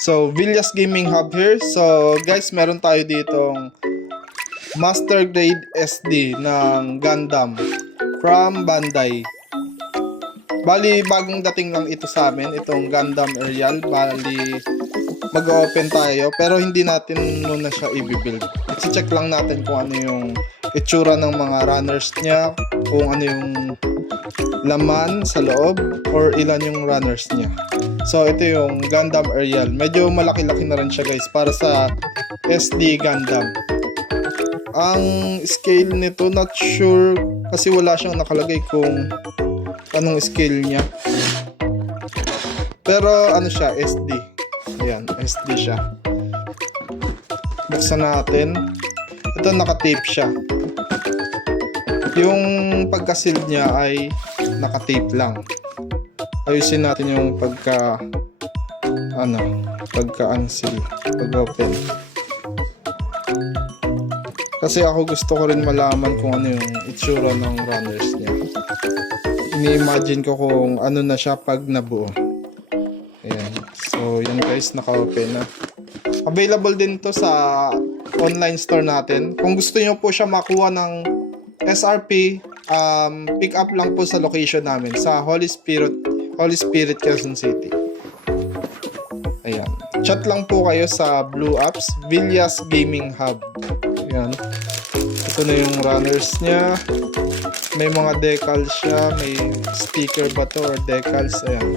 So, Villas Gaming Hub here. So, guys, meron tayo ditong Master Grade SD ng Gundam from Bandai. Bali, bagong dating lang ito sa amin, itong Gundam Aerial. Bali, mag-open tayo, pero hindi natin muna siya i-build. I-check lang natin kung ano yung itsura ng mga runners niya, kung ano yung laman sa loob, or ilan yung runners niya. So, ito yung Gundam Aerial. Medyo malaki-laki na rin siya, guys, para sa SD Gundam. Ang scale nito, not sure, kasi wala siyang nakalagay kung anong scale niya. Pero, ano siya, SD. Ayan, SD siya. Buksan natin. Ito, naka-tape siya. Yung pagka-sealed niya ay naka-tape lang. Ayusin natin yung pagka-unseal, pag-open. Kasi ako gusto ko rin malaman kung ano yung itsura ng runners niya. Ini-imagine ko kung ano na siya pag nabuo. Ayan. So, yun guys, naka-open na. Available din to sa online store natin. Kung gusto niyo po siya makuha ng SRP, pick up lang po sa location namin sa Holy Spirit, Quezon City. Ayan. Chat lang po kayo sa Blue Apps, Villas Gaming Hub. Ayan. Ito na yung runners niya. May mga decals siya. May sticker ba to or decals? Ayan.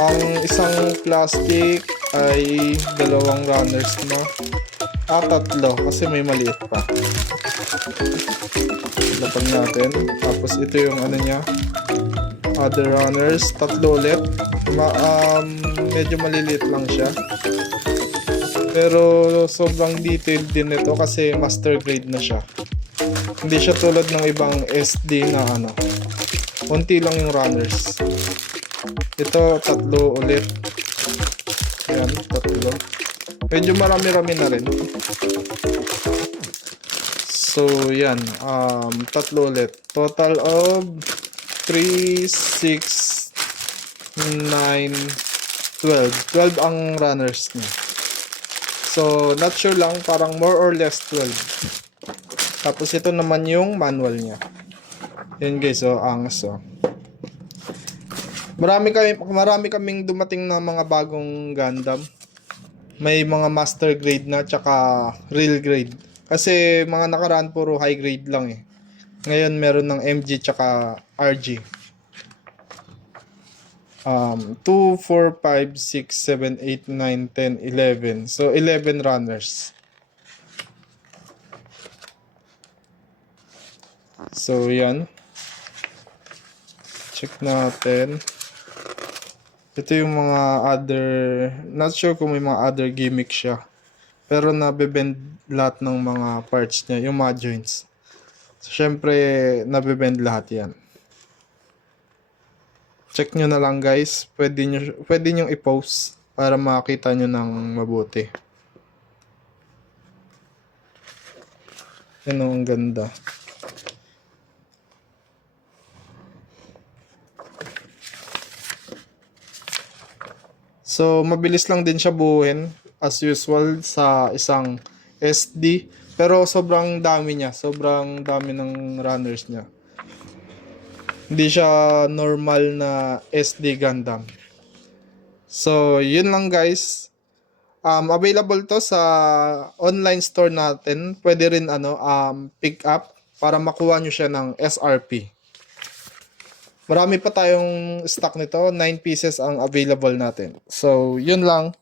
Ang isang plastic ay dalawang runners na. Tatlo kasi may maliit pa. Lapag natin. Tapos ito yung ano niya. Other runners. Tatlo ulit. Medyo maliliit lang siya. Pero sobrang detailed din ito kasi master grade na siya. Hindi siya tulad ng ibang SD na ano. Konti lang yung runners. Ito, tatlo ulit. Ayan, tatlo. Medyo marami-rami na rin. So, yan. Tatlo ulit. Total of 3, 6, 9, 12. 12 ang runners niya. So, not sure lang. Parang more or less 12. Tapos, ito naman yung manual niya. Yan guys, so, angas, so. Marami kaming dumating na mga bagong Gundam. May mga master grade na tsaka real grade. Kasi mga nakaraan puro high grade lang eh. Ngayon meron ng MG tsaka RG. 2, 4, 5, 6, 7, 8, 9, 10, 11. So 11 runners. So yan. Check natin. Ito yung mga other, not sure kung may mga other gimmick siya. Pero nabebend lahat ng mga parts niya, yung mga joints. So, syempre, nabebend lahat yan. Check nyo na lang guys. Pwede nyo i-post para makita nyo ng mabuti. Yan ang ganda. So, mabilis lang din siya buuin as usual sa isang SD. Pero sobrang dami niya. Sobrang dami ng runners niya. Hindi siya normal na SD Gundam. So, yun lang guys. Available to sa online store natin. Pwede rin pick up para makuha nyo siya ng SRP. Marami pa tayong stock nito. 9 pieces ang available natin. So, yun lang.